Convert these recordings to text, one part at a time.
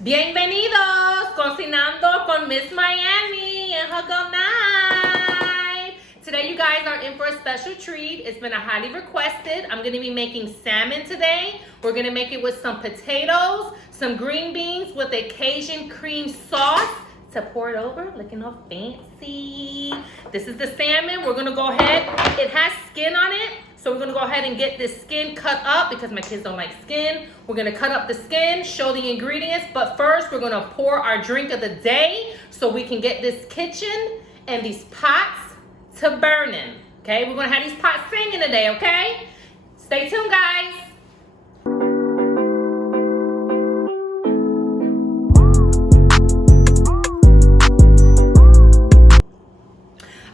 Bienvenidos, Cocinando con MizzzMiami and her girl Night. Today you guys are in for a special treat. It's been a highly requested. I'm going to be making salmon today. We're going to make it with some potatoes, some green beans with a Cajun cream sauce to pour it over, looking all fancy. This is the salmon. We're going to go ahead. It has skin on it. So we're gonna go ahead and get this skin cut up because my kids don't like skin. We're gonna cut up the skin, show the ingredients, but first we're gonna pour our drink of the day so we can get this kitchen and these pots to burning. Okay, we're gonna have these pots singing today, okay? Stay tuned, guys.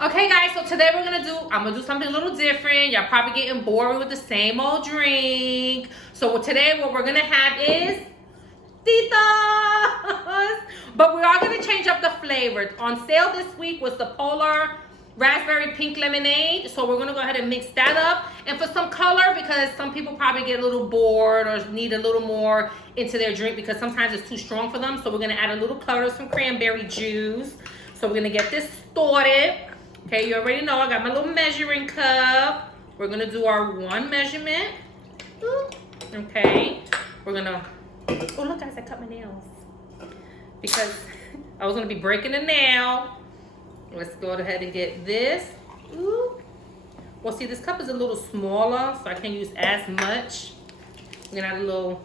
Okay guys, so today I'm gonna do something a little different. Y'all probably getting bored with the same old drink. So today what we're gonna have is Titas. But we are gonna change up the flavor. On sale this week was the Polar Raspberry Pink Lemonade. So we're gonna go ahead and mix that up. And for some color, because some people probably get a little bored or need a little more into their drink because sometimes it's too strong for them. So we're gonna add a little color, some cranberry juice. So we're gonna get this started. Okay, you already know I got my little measuring cup. We're gonna do our one measurement. Okay, we're gonna, oh look guys, I cut my nails. Because I was gonna be breaking a nail. Let's go ahead and get this. Ooh. Well see, this cup is a little smaller, so I can't use as much. I'm gonna add a little,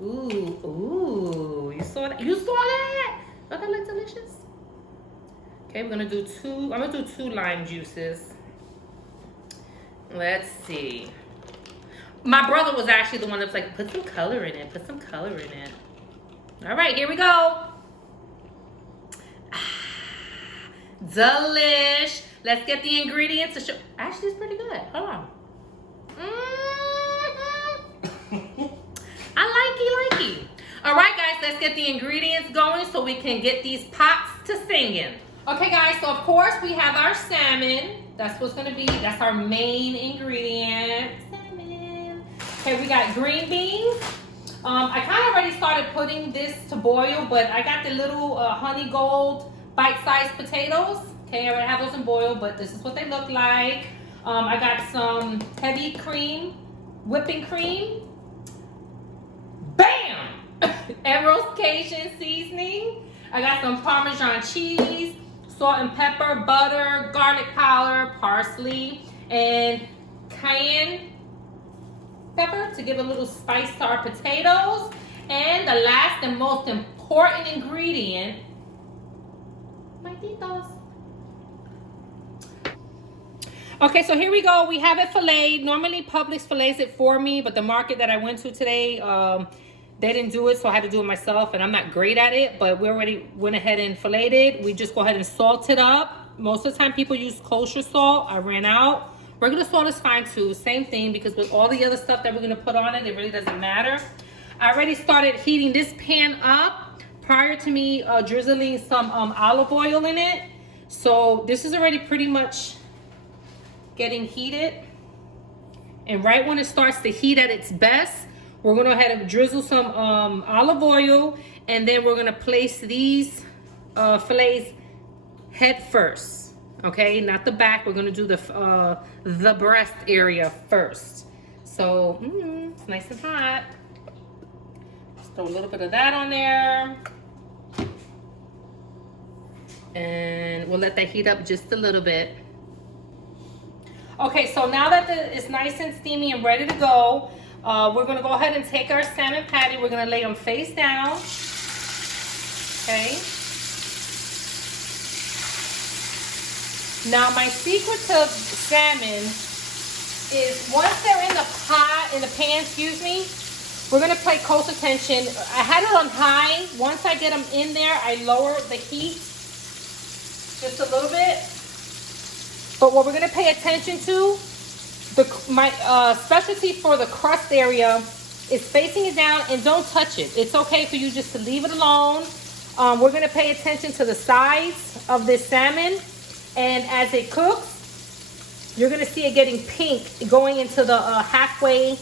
ooh, you saw that? You saw that? Look, that looks delicious. Okay, we're gonna do I'm gonna do 2 lime juices. Let's see. My brother was actually the one that was like, put some color in it, put some color in it. All right, here we go. Delish. Let's get the ingredients to show. Actually, it's pretty good. Hold on. I like it. All right, guys, let's get the ingredients going so we can get these pots to singing. Okay guys, so of course we have our salmon. That's what's gonna be, that's our main ingredient. Salmon. Okay, we got green beans. I kind of already started putting this to boil, but I got the little honey gold bite-sized potatoes. Okay, I already have those in boil, but this is what they look like. I got some heavy cream, whipping cream. Bam! Emerald Cajun seasoning. I got some Parmesan cheese, salt and pepper, butter, garlic powder, parsley, and cayenne pepper to give a little spice to our potatoes. And the last and most important ingredient, my titos. Okay, so here we go. We have it filleted. Normally Publix fillets it for me, but the market that I went to today, they didn't do it, so I had to do it myself, and I'm not great at it, but we already went ahead and filleted it. We just go ahead and salt it up. Most of the time people use kosher salt. I ran out. Regular salt is fine too, same thing, because with all the other stuff that we're gonna put on it, it really doesn't matter. I already started heating this pan up prior to me drizzling some olive oil in it. So this is already pretty much getting heated. And right when it starts to heat at its best, we're gonna go ahead and drizzle some olive oil, and then we're gonna place these fillets head first. Okay, not the back. We're gonna do the breast area first. So it's nice and hot. Just throw a little bit of that on there, and we'll let that heat up just a little bit. Okay, so now that it's nice and steamy and ready to go, we're gonna go ahead and take our salmon patty. We're gonna lay them face down. Okay. Now my secret to salmon is once they're in the pot, in the pan, excuse me, we're gonna pay close attention. I had it on high. Once I get them in there, I lower the heat just a little bit. But what we're gonna pay attention to, my specialty for the crust area is facing it down and don't touch it. It's okay for you just to leave it alone. We're gonna pay attention to the sides of this salmon, and as it cooks, you're gonna see it getting pink going into the halfway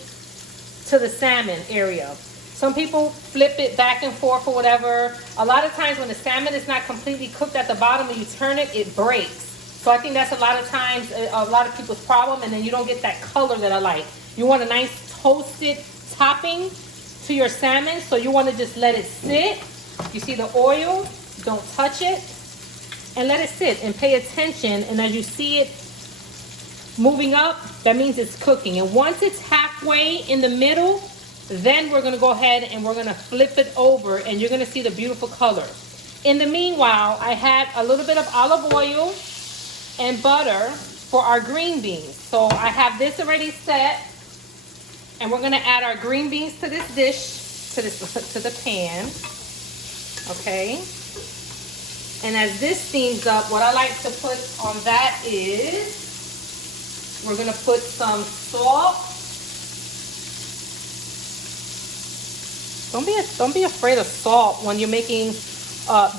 to the salmon area. Some people flip it back and forth or whatever. A lot of times when the salmon is not completely cooked at the bottom, when you turn it, it breaks. So I think that's a lot of times a lot of people's problem, and then you don't get that color that I like. You want a nice toasted topping to your salmon, so you want to just let it sit. You see the oil, don't touch it, and let it sit and pay attention. And as you see it moving up, that means it's cooking. And once it's halfway in the middle, then we're going to go ahead and we're going to flip it over, and you're going to see the beautiful color. In the meanwhile, I had a little bit of olive oil and butter for our green beans. So I have this already set, and we're going to add our green beans to this dish, to the pan. Okay. And as this steams up, what I like to put on that is we're going to put some salt. Don't be afraid of salt when you're making.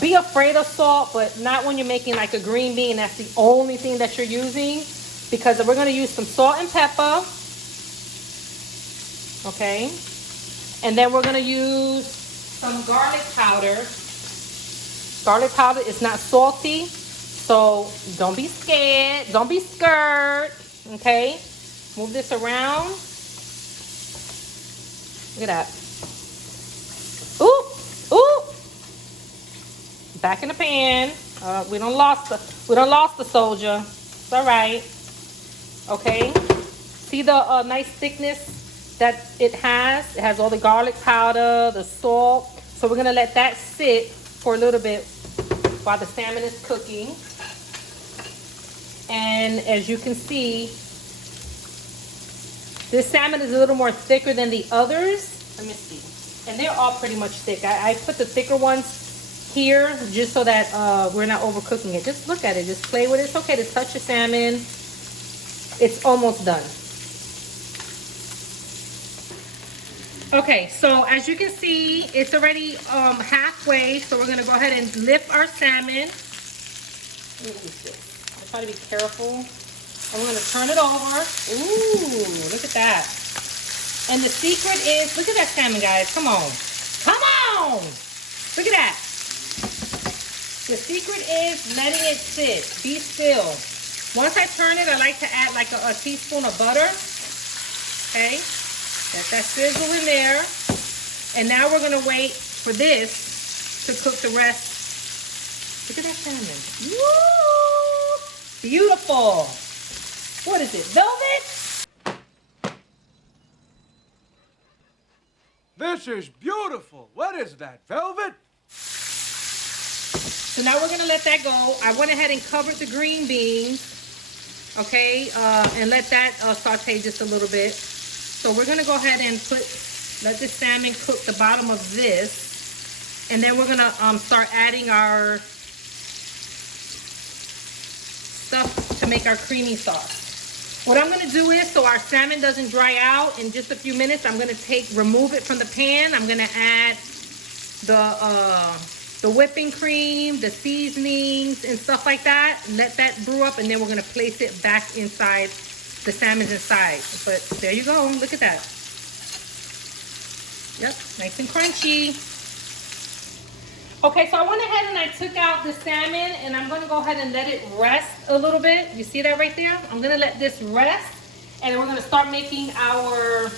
Be afraid of salt, but not when you're making like a green bean. That's the only thing that you're using, because we're going to use some salt and pepper. Okay, and then we're going to use some garlic powder. Garlic powder is not salty, so don't be scared. Don't be scared. Okay, move this around. Look at that. Ooh, ooh. Back in the pan. We don't lost the soldier. It's all right. Okay. See the nice thickness that it has. It has all the garlic powder, the salt. So we're gonna let that sit for a little bit while the salmon is cooking. And as you can see, this salmon is a little more thicker than the others. Let me see. And they're all pretty much thick. I put the thicker ones here just so that we're not overcooking it. Just look at it. Just play with it. It's okay to touch your salmon. It's almost done. Okay, so as you can see, it's already halfway. So we're going to go ahead and lift our salmon. Let me use this. I try to be careful. And we're going to turn it over. Ooh, look at that. And the secret is, look at that salmon, guys. Come on. Come on. Look at that. The secret is letting it sit. Be still. Once I turn it, I like to add like a teaspoon of butter. Okay. Let that sizzle in there. And now we're going to wait for this to cook the rest. Look at that salmon. Woo! Beautiful. What is it? Velvet? This is beautiful. What is that, velvet? So now we're going to let that go. I went ahead and covered the green beans, okay, and let that saute just a little bit. So we're going to go ahead and let the salmon cook the bottom of this, and then we're going to start adding our stuff to make our creamy sauce. What I'm going to do is, so our salmon doesn't dry out, in just a few minutes, I'm going to remove it from the pan. I'm going to add the whipping cream, the seasonings, and stuff like that. Let that brew up, and then we're going to place it back inside, the salmon's inside. But there you go. Look at that. Yep, nice and crunchy. Okay, so I went ahead and I took out the salmon, and I'm going to go ahead and let it rest a little bit. You see that right there? I'm going to let this rest, and then we're going to start making our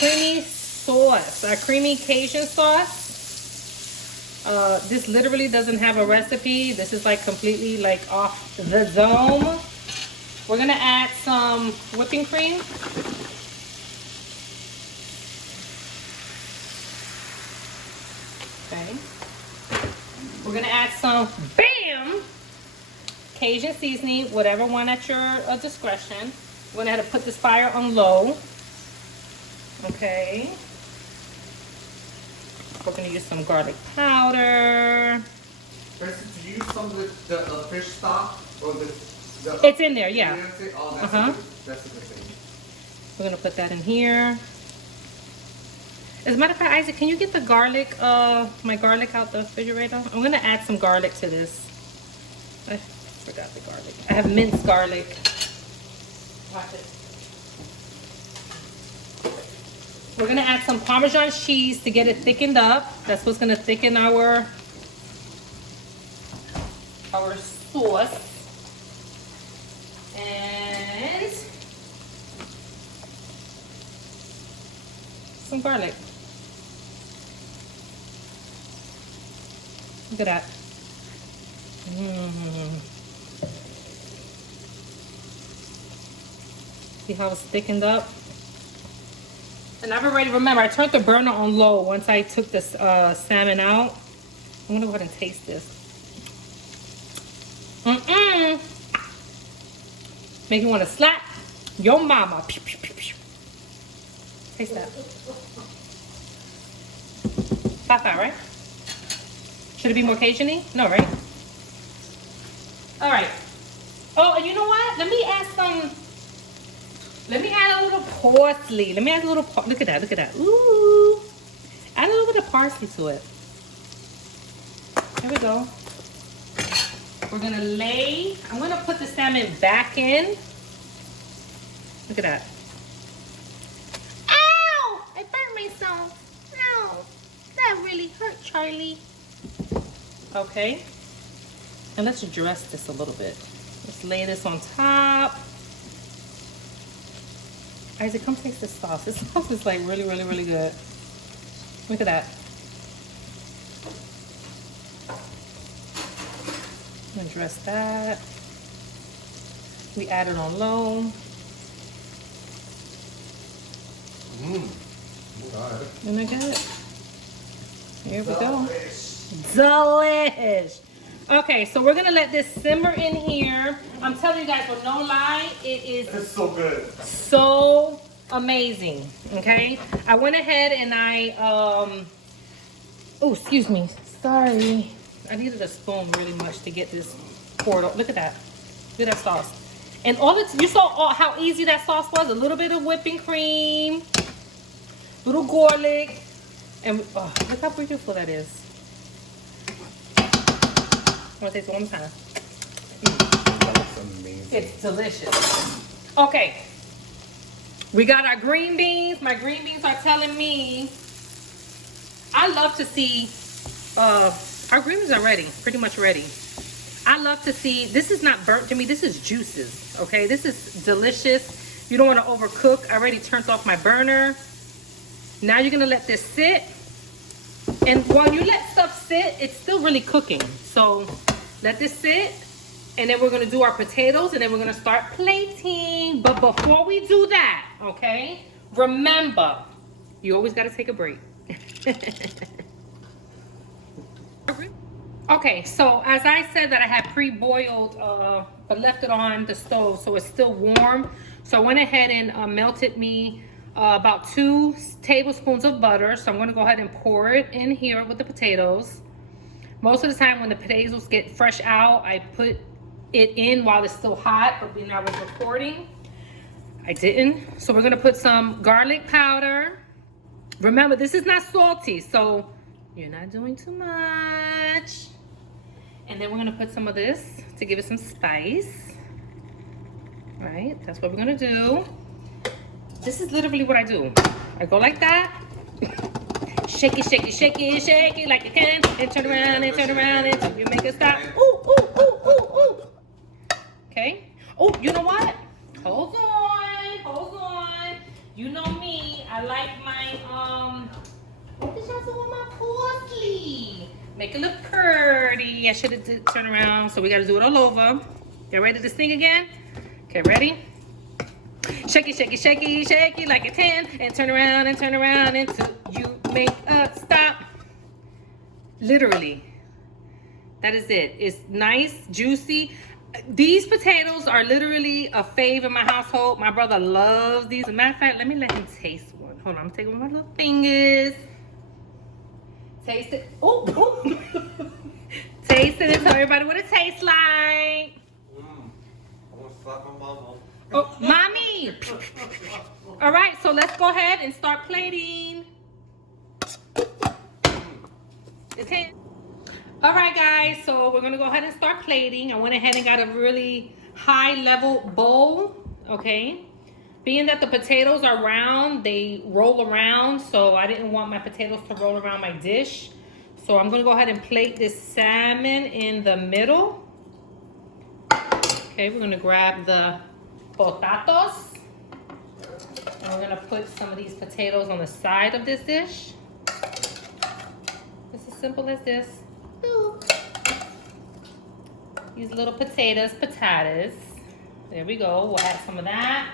creamy sauce, our creamy Cajun sauce. This literally doesn't have a recipe. This is like completely like off the dome. We're going to add some whipping cream. Okay. We're going to add some, bam, Cajun seasoning, whatever one at your discretion. We're going to have to put this fire on low. Okay. We're going to use some garlic powder. First, did you use some of the fish stock or the it's in there, yeah. Oh, that's a good thing. We're going to put that in here. As a matter of fact, Isaac, can you get the garlic, my garlic out the refrigerator? I'm going to add some garlic to this. I forgot the garlic. I have minced garlic. Watch it. We're gonna add some Parmesan cheese to get it thickened up. That's what's gonna thicken our sauce. And some garlic. Look at that. See how it's thickened up? And I've already, remember, I turned the burner on low once I took this salmon out. I'm gonna go ahead and taste this. Make you wanna slap your mama. Pew, pew, pew, pew. Taste that. Pop out, right? Should it be more Cajun-y? No, right? All right. Oh, and you know what? Let me add a little parsley. Let me add a little, look at that, look at that. Ooh. Add a little bit of parsley to it. Here we go. We're gonna I'm gonna put the salmon back in. Look at that. Ow! I burned myself. No, that really hurt, Charlie. Okay. And let's dress this a little bit. Let's lay this on top. Isaac, come taste this sauce. This sauce is like really, really, really good. Look at that. And dress that. We add it on low. Isn't that good? Here we go. Delish. Okay, so we're gonna let this simmer in here. I'm telling you guys, with no lie, It's so good. so amazing. Okay, I went ahead and I oh, excuse me, sorry, I needed a spoon really much to get this poured up. Look at that. Look at that sauce. And you saw how easy that sauce was. A little bit of whipping cream, little garlic, and look how beautiful that is. I'm gonna taste it one more time. That's amazing. It's delicious. Okay, we got our green beans. My green beans are telling me, I love to see, our green beans are ready, pretty much ready. I love to see, this is not burnt to me, this is juices, okay? This is delicious. You don't wanna overcook. I already turned off my burner. Now you're gonna let this sit. And while you let stuff sit, it's still really cooking. So let this sit, and then we're gonna do our potatoes, and then we're gonna start plating. But before we do that, okay, remember, you always gotta take a break. Okay, so as I said that I had pre-boiled, but left it on the stove, so it's still warm. So I went ahead and melted me about 2 tablespoons of butter. So I'm gonna go ahead and pour it in here with the potatoes. Most of the time when the potatoes get fresh out, I put it in while it's still hot, but when I was recording, I didn't. So we're gonna put some garlic powder. Remember, this is not salty, so you're not doing too much. And then we're gonna put some of this to give it some spice. Right, that's what we're gonna do. This is literally what I do. I go like that. Shake it, shake it, shake it, shake it like you can. And turn around until you make it stop. Ooh, ooh, ooh, ooh, ooh. Okay. Oh, you know what? Hold on, hold on. You know me, I like my, what did y'all do with my parsley? Make it look pretty. I should have turned around, so we gotta do it all over. You ready to sing again? Okay, ready? Shake it, shake it, shake it, shake it like a 10, and turn around until you make a stop. Literally, that is it. It's nice, juicy. These potatoes are literally a fave in my household. My brother loves these. As a matter of fact, let me let him taste one. Hold on, I'm taking one of my little fingers. Taste it. Oh, oh. Taste it and tell everybody what it tastes like. I want to slap my mama. Oh, mommy! All right, so let's go ahead and start plating. Okay. All right, guys, so we're gonna go ahead and start plating. I went ahead and got a really high level bowl, okay? Being that the potatoes are round, they roll around, so I didn't want my potatoes to roll around my dish. So I'm gonna go ahead and plate this salmon in the middle. Okay, we're gonna grab the potatoes. And we're gonna put some of these potatoes on the side of this dish. It's as simple as this. Ooh. These little potatoes. There we go, we'll add some of that.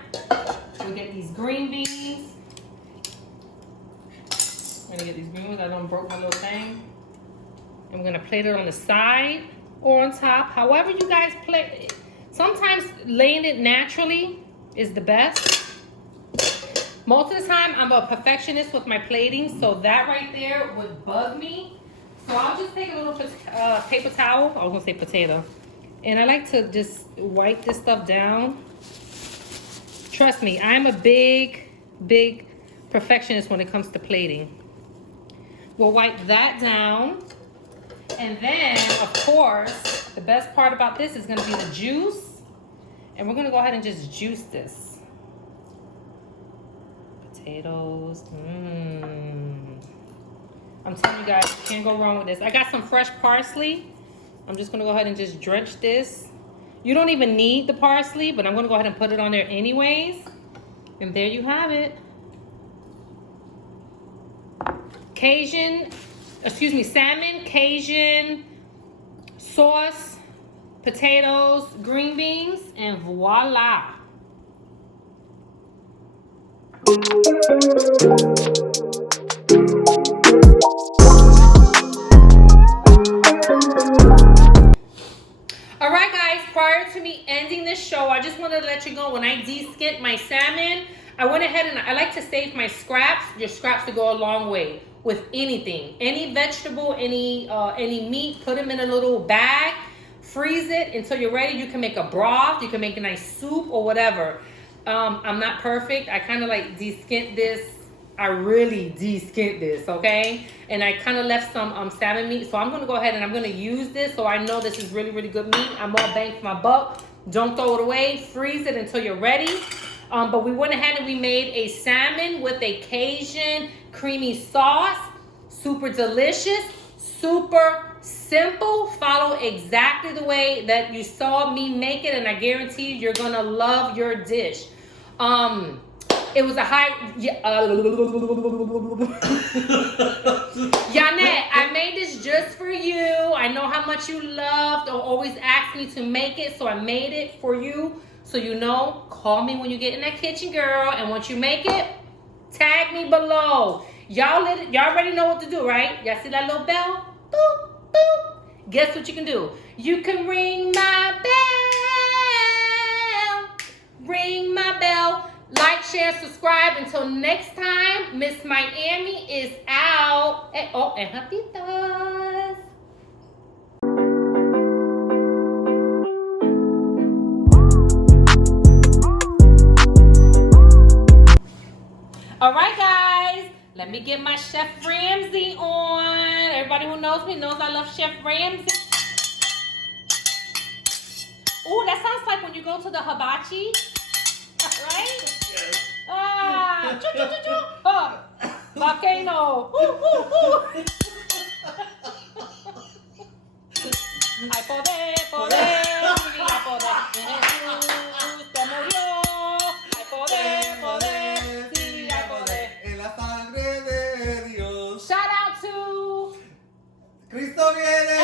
We'll get these green beans. I'm gonna get these green ones. I don't broke my little thing. And we're gonna plate it on the side or on top. However you guys plate it. Sometimes laying it naturally is the best. Most of the time, I'm a perfectionist with my plating, so that right there would bug me. So I'll just take a little paper towel. I was gonna say potato. And I like to just wipe this stuff down. Trust me, I'm a big perfectionist when it comes to plating. We'll wipe that down. And then, of course, the best part about this is gonna be the juice. And we're gonna go ahead and just juice this. Potatoes, I'm telling you guys, you can't go wrong with this. I got some fresh parsley. I'm just gonna go ahead and just drench this. You don't even need the parsley, but I'm gonna go ahead and put it on there anyways. And there you have it. Salmon, Cajun, sauce, potatoes, green beans, and voila. All right, guys, prior to me ending this show, I just wanted to let you know when I de-skint my salmon, I went ahead and I like to save my scraps. Your scraps to go a long way with anything. Any vegetable, any meat, put them in a little bag, freeze it until you're ready. You can make a broth, you can make a nice soup or whatever. I'm not perfect. I kind of like de-skint this. I really de-skint this, okay? And I kind of left some salmon meat. So I'm going to go ahead and I'm going to use this. So I know this is really, really good meat. I'm all bang for my buck. Don't throw it away. Freeze it until you're ready. But we went ahead and we made a salmon with a Cajun creamy sauce. Super delicious. Super simple. Follow exactly the way that you saw me make it. And I guarantee you're going to love your dish. It was a high... Yanette, I made this just for you. I know how much you loved or always asked me to make it, so I made it for you. So you know, call me when you get in that kitchen, girl. And once you make it, tag me below. Y'all already know what to do, right? Y'all see that little bell? Boop, boop. Guess what you can do? You can ring my bell. Ring my bell. Like, share, subscribe. Until next time, MizzzMiami is out. And jatitas. All right, guys. Let me get my Chef Ramsay on. Everybody who knows me knows I love Chef Ramsay. Oh, that sounds like when you go to the hibachi. Right? Yes. Ah, choo, choo, choo, choo. Oh, volcano. Woo, woo, woo. Ay, poder, poder, sí, ay, poder. Jesús te murió. Ay, poder, poder, sí, ay, poder. En la sangre de Dios. Shout out to Cristo viene.